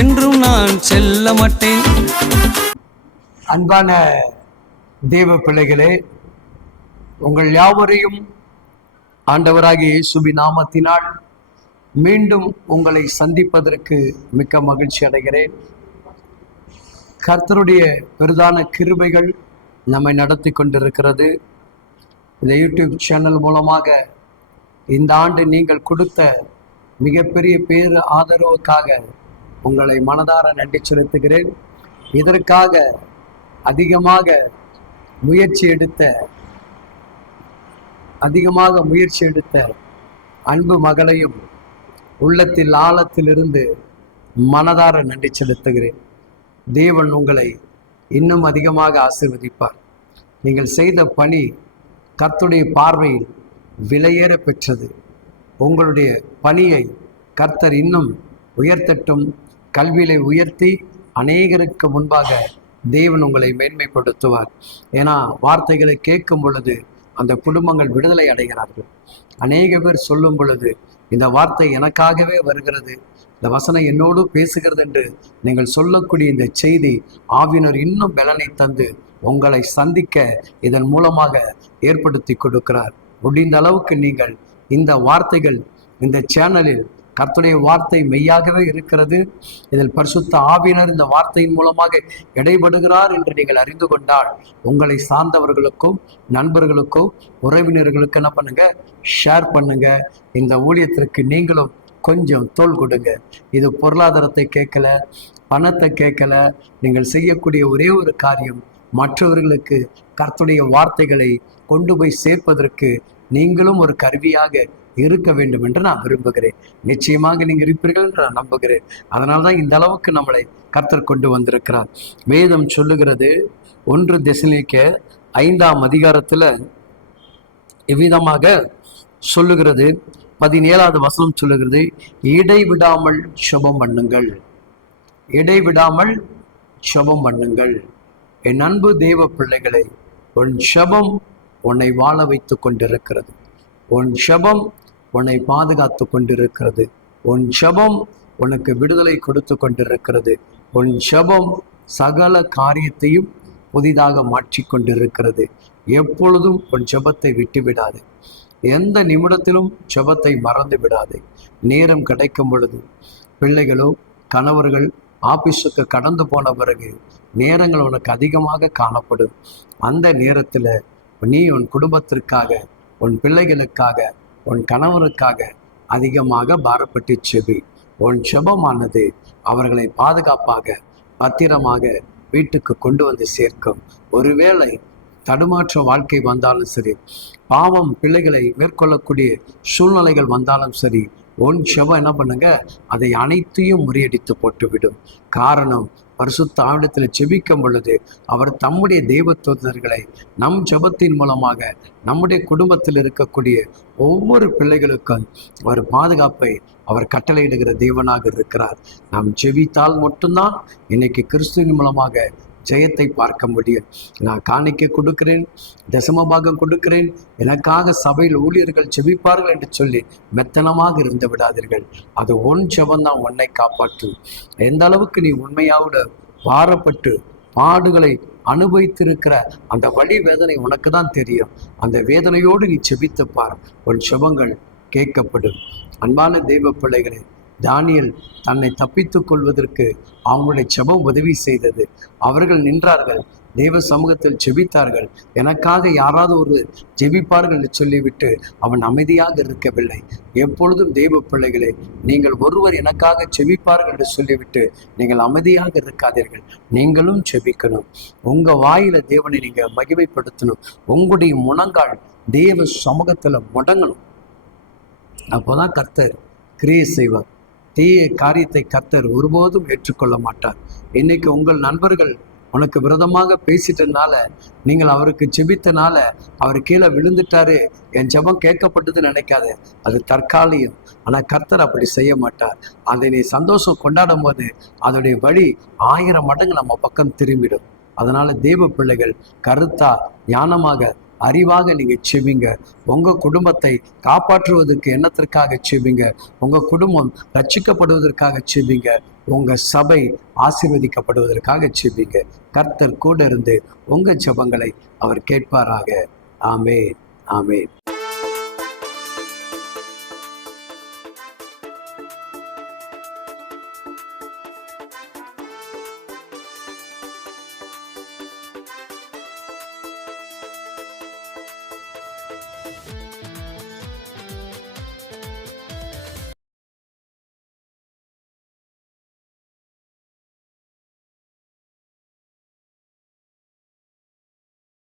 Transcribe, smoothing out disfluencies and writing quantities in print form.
என்றும் நான் செல்ல மாட்டேன். அன்பான தேவ பிள்ளைகளே, உங்கள் யாவரையும் ஆண்டவராகிய இயேசுவின் நாமத்தினால் மீண்டும் உங்களை சந்திப்பதற்கு மிக்க மகிழ்ச்சி அடைகிறேன். கர்த்தருடைய பெரிதான கிருபைகள் நம்மை நடத்தி கொண்டிருக்கிறது. இந்த யூடியூப் சேனல் மூலமாக இந்த ஆண்டு நீங்கள் கொடுத்த மிகப்பெரிய பேர் ஆதரவுக்காக உங்களை மனதார நன்றி செலுத்துகிறேன். இதற்காக அதிகமாக முயற்சி எடுத்த அன்பு மகளையும் உள்ளத்தில் ஆழத்திலிருந்து மனதார நன்றி செலுத்துகிறேன். தேவன் உங்களை இன்னும் அதிகமாக ஆசீர்வதிப்பார். நீங்கள் செய்த பணி கர்த்தருடைய பார்வையில் விலையேற பெற்றது. உங்களுடைய பணியை கர்த்தர் இன்னும் உயர்த்தட்டும். கல்வியிலே உயர்த்தி அநேகருக்கு முன்பாக தேவன் உங்களை மேன்மைப்படுத்துவார். ஏன்னா வார்த்தைகளை கேட்கும் பொழுது அந்த குடும்பங்கள் விடுதலை அடைகிறார்கள். அநேக பேர் சொல்லும் பொழுது இந்த வார்த்தை எனக்காகவே வருகிறது, இந்த வசனம் என்னோடு பேசுகிறது என்று நீங்கள் சொல்லக்கூடிய இந்த செய்தி ஆவியினர் இன்னும் பலனை தந்து உங்களை சந்திக்க இதன் மூலமாக ஏற்படுத்தி கொடுக்கிறார். முடிந்த அளவுக்கு நீங்கள் இந்த வார்த்தைகள், இந்த சேனலில் கர்த்தருடைய வார்த்தை மெய்யாகவே இருக்கிறது, இதில் பரிசுத்த ஆவியினர் இந்த வார்த்தையின் மூலமாக இடைபடுகிறார் என்று நீங்கள் அறிந்து கொண்டால் உங்களை சார்ந்தவர்களுக்கும் நண்பர்களுக்கும் உறவினர்களுக்கும் என்ன பண்ணுங்க, ஷேர் பண்ணுங்க. இந்த ஊழியத்திற்கு நீங்களும் கொஞ்சம் தோள் கொடுங்க. இது பொருளாதாரத்தை கேட்கல, பணத்தை கேட்கல. நீங்கள் செய்யக்கூடிய ஒரே ஒரு காரியம் மற்றவர்களுக்கு கர்த்தருடைய வார்த்தைகளை கொண்டு போய் சேர்ப்பதற்கு நீங்களும் ஒரு கருவியாக இருக்க வேண்டும் என்று நான் விரும்புகிறேன். நிச்சயமாக நீங்கள் இருப்பீர்கள் என்று நான் நம்புகிறேன். அதனால்தான் இந்த அளவுக்கு நம்மளை கர்த்தர் கொண்டு வந்திருக்கிறார். வேதம் சொல்லுகிறது, 1 தெசலோனிக்கேயர் 5ஆம் அதிகாரத்தில் இவ்விதமாக சொல்லுகிறது. 17வது வசனம் சொல்லுகிறது, இடைவிடாமல் ஜெபம் பண்ணுங்கள், இடைவிடாமல் ஜெபம் பண்ணுங்கள். என் அன்பு தேவ பிள்ளைகளை, உன் ஜெபம் உன்னை வாழ வைத்து கொண்டிருக்கிறது. உன் ஜெபம் உன்னை பாதுகாத்து கொண்டிருக்கிறது. உன் ஜெபம் உனக்கு விடுதலை கொடுத்து கொண்டிருக்கிறது. உன் ஜெபம் சகல காரியத்தையும் புதிதாக மாற்றி கொண்டிருக்கிறது. எப்பொழுதும் உன் ஜெபத்தை விட்டு விடாது. எந்த நிமிடத்திலும் ஜெபத்தை மறந்து விடாது. நேரம் கிடைக்கும் பொழுது பிள்ளைகளோ கணவர்கள் ஆபீஸுக்கு கடந்து போன பிறகு நேரங்கள் உனக்கு அதிகமாக காணப்படும். அந்த நேரத்தில் நீ உன் குடும்பத்திற்காக, உன் பிள்ளைகளுக்காக, உன் கணவருக்காக அதிகமாக பாரப்பட்டு செபி. உன் ஜெபமானது அவர்களை பாதுகாப்பாக பத்திரமாக வீட்டுக்கு கொண்டு வந்து சேர்க்கும். ஒருவேளை தடுமாற்ற வாழ்க்கை வந்தாலும் சரி, பாவம் பிள்ளைகளை மேற்கொள்ளக்கூடிய சூழ்நிலைகள் வந்தாலும் சரி, உன் ஜெபம் என்ன பண்ணுங்க, அதை அனைத்தையும் முறியடித்து போட்டுவிடும். காரணம், பரிசுத்த ஆவிடத்தில் ஜெபிக்கும் பொழுது அவர் தம்முடைய தெய்வத்துவர்களை நம் ஜெபத்தின் மூலமாக நம்முடைய குடும்பத்தில் இருக்கக்கூடிய ஒவ்வொரு பிள்ளைகளுக்கும் அவர் பாதுகாப்பை அவர் கட்டளையிடுகிற தேவனாக இருக்கிறார். நாம் ஜெபித்தால் மட்டும்தான் இன்னைக்கு கிறிஸ்துவின் மூலமாக ஜெயத்தை பார்க்க முடியும். நான் காணிக்கை கொடுக்கிறேன், தசமபாகம் கொடுக்கிறேன், எனக்காக சபையில் ஊழியர்கள் ஜெபிப்பார்கள் என்று சொல்லி மெத்தனமாக இருந்து விடாதீர்கள். அது உன் ஜெபந்தான் உன்னை காப்பாற்றும். எந்த அளவுக்கு நீ உண்மையோடு பாரப்பட்டு பாடுகளை அனுபவித்திருக்கிற அந்த வலி வேதனை உனக்கு தான் தெரியும். அந்த வேதனையோடு நீ ஜெபித்துப்பார், உன் ஜெபங்கள் கேட்கப்படும். அன்பான தெய்வ பிள்ளைகளே, தானியேல் தன்னை தப்பித்துக் கொள்வதற்கு அவங்களுடைய ஜெபம் உதவி செய்தது. அவர்கள் நின்றார்கள், தெய்வ சமூகத்தில் ஜெபித்தார்கள். எனக்காக யாராவது ஒரு ஜெபிப்பார்கள் என்று சொல்லிவிட்டு அவன் அமைதியாக இருக்கவில்லை. எப்பொழுதும் தெய்வ பிள்ளைகளே, நீங்கள் ஒருவர் எனக்காக ஜெபிப்பார்கள் என்று சொல்லிவிட்டு நீங்கள் அமைதியாக இருக்காதீர்கள். நீங்களும் ஜெபிக்கணும். உங்கள் வாயில தேவனை நீங்கள் மகிமைப்படுத்தணும். உங்களுடைய முழங்கால் தேவ சமூகத்தில் முடங்கணும். அப்போதான் கர்த்தர் கிரியை செய்வார். தீய காரியத்தை கர்த்தர் ஒருபோதும் ஏற்றுக்கொள்ள மாட்டார். இன்னைக்கு உங்கள் நண்பர்கள் உனக்கு விரோதமாக பேசிட்டனால, நீங்கள் அவருக்கு ஜெபித்தனால அவர் கீழே விழுந்துட்டாரு, என் ஜெபம் கேட்கப்பட்டதுன்னு நினைக்காத. அது தற்காலிகம். ஆனால் கர்த்தர் அப்படி செய்ய மாட்டார். அதை நீ சந்தோஷம் கொண்டாடும் போது அதோடைய வழி 1000 மடங்கு நம்ம பக்கம் திரும்பிடும். அதனால தேவ பிள்ளைகள் கருத்தா ஞானமாக அறிவாக நீங்க செபிங்க. உங்க குடும்பத்தை காப்பாற்றுவதற்கு எண்ணத்திற்காக செபிங்க. உங்க குடும்பம் ரட்சிக்கப்படுவதற்காக செபிங்க. உங்க சபை ஆசீர்வதிக்கப்படுவதற்காக செபிங்க. கர்த்தர் கூட இருந்து உங்க ஜெபங்களை அவர் கேட்பாராக. ஆமென், ஆமென்.